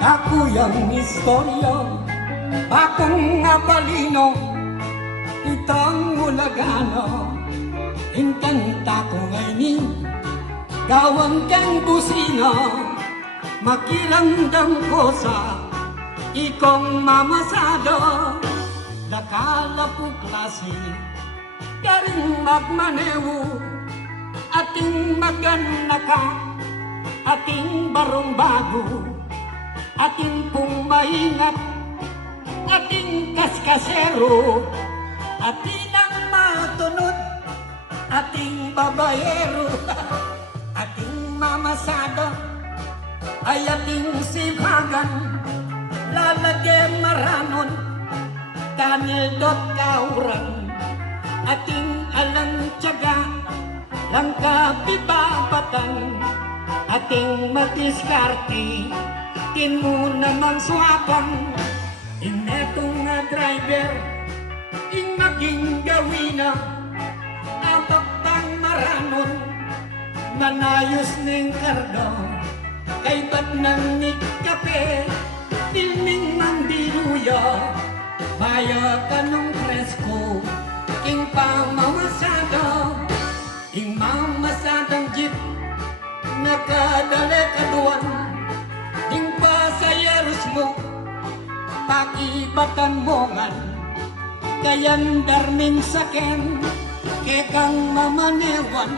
kakuyang istorya, bakong apalino, itang ulagano, intanta ko ngayon, gawang kang busina, makilandang ko sa ikong mamasado, lakala po klase, garing magmanewo, ating maganaka, ating barong bago, ating pong maingat, ating kaskasero, ating ang matunod, ating babayero, ating mamasada, ay ating sipagan, lalagyan maranon, kanildot kauran, ating alang tiyaga, langka bibabatan, ating matiskarte, tinmuna mang swapang, inetong nga driver, ing maging gawina, abak pang maranon, manayos ning kardo, kay ba't nang kape, tilming mang diluya, maya ka nung presko, ing pamamasada, ing mamasadang jeep, nakadali kaduan, ing pasayeros mo, pakibatan mo ngan, kayan darming saken, kekang mamanewan,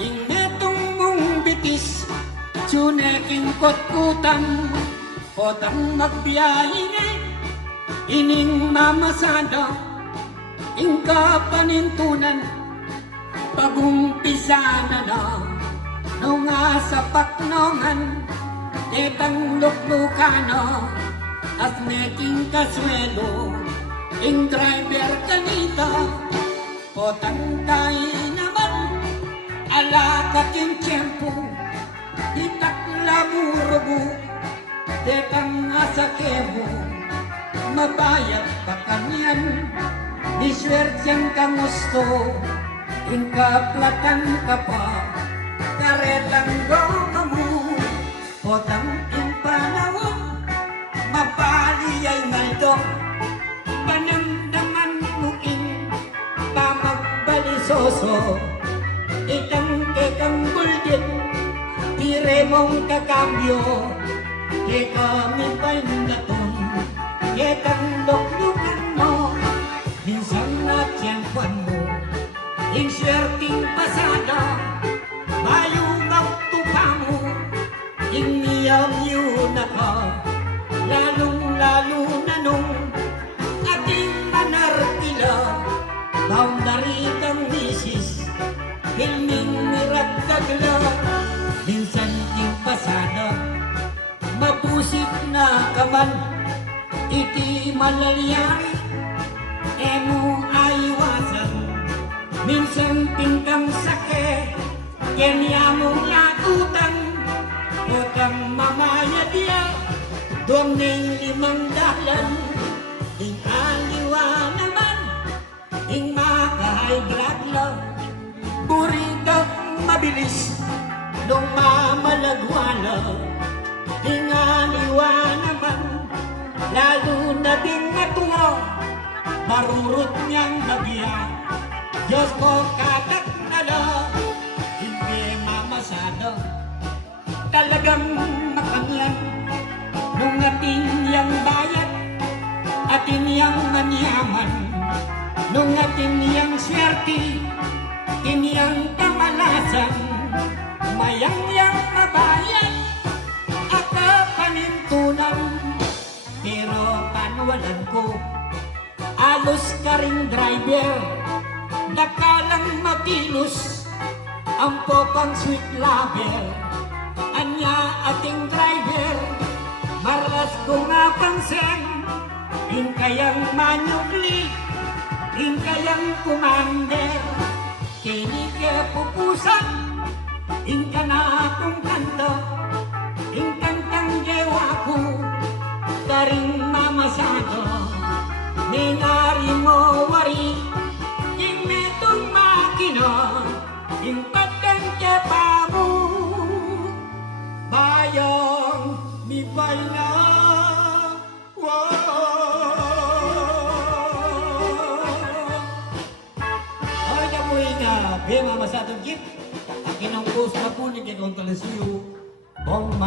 ing metong mong bitis, tsuneking kotkutan, potang magbiyahe, ining mamasada, ing kapanintunan, pagumpisa na na, nung sa paknongan, etang luklukano, as making kaswelo, ing driver kanita, potang tayo naman, ala kaking tiyempo, itak laburugo, dekang asakemo, mabayad pa kanyan, niswertyan kang gusto, ing kaplatan ka pa, karetang goma mo, potang ing panahon, mapali ay naldo, panamdaman mo ing pamagbalisoso, ikang kekang bulgit, tire mong kakambyo, kekami pa'y naton, kekang luklukan mo, minsan na tiyempuan mo, ing swerting pasada, bayong magtupa mo, ing niyam yun ako, lalong-lalo na nung ating manartila, boundary kang misis, hilming niragdagla, minsan ing pasada, mabusit na kaman, iti malalyari, emo aywasan, minsan tingkang sake, kenya mong lagutan, bukang mamaya dia, duwang limang dalan, ing aliwa naman, ing makahay blood love, burigang mabilis, nung mamalagwala, ing aliwa naman, lalo na ding matungo, marurot niyang bagya, Diyos ko katak nala, hindi mamasado, talagang makamyan, nung ating yang bayat, ating yang manyaman, nung ating yang swerte, inyang kamalasan, mayang yang mabayat, aka panintunan, pero panwalan ko, alos ka ring driver, nakalang makilos, ang popang sweet lover, anya ating driver, maras ko nga pansin, ing kayang manyugli, ing kayang kumander, kini kaya pupusan, ing ka na akong kanto, ing kantang gewa ko, karing mamasado, minari mo wari, ing metong makina, ing patang kepa mo, bayang mi bay na. Ay, namuhi nga, bema masatong jeep. Akin ang post na punig, ikong talasiyo. Bong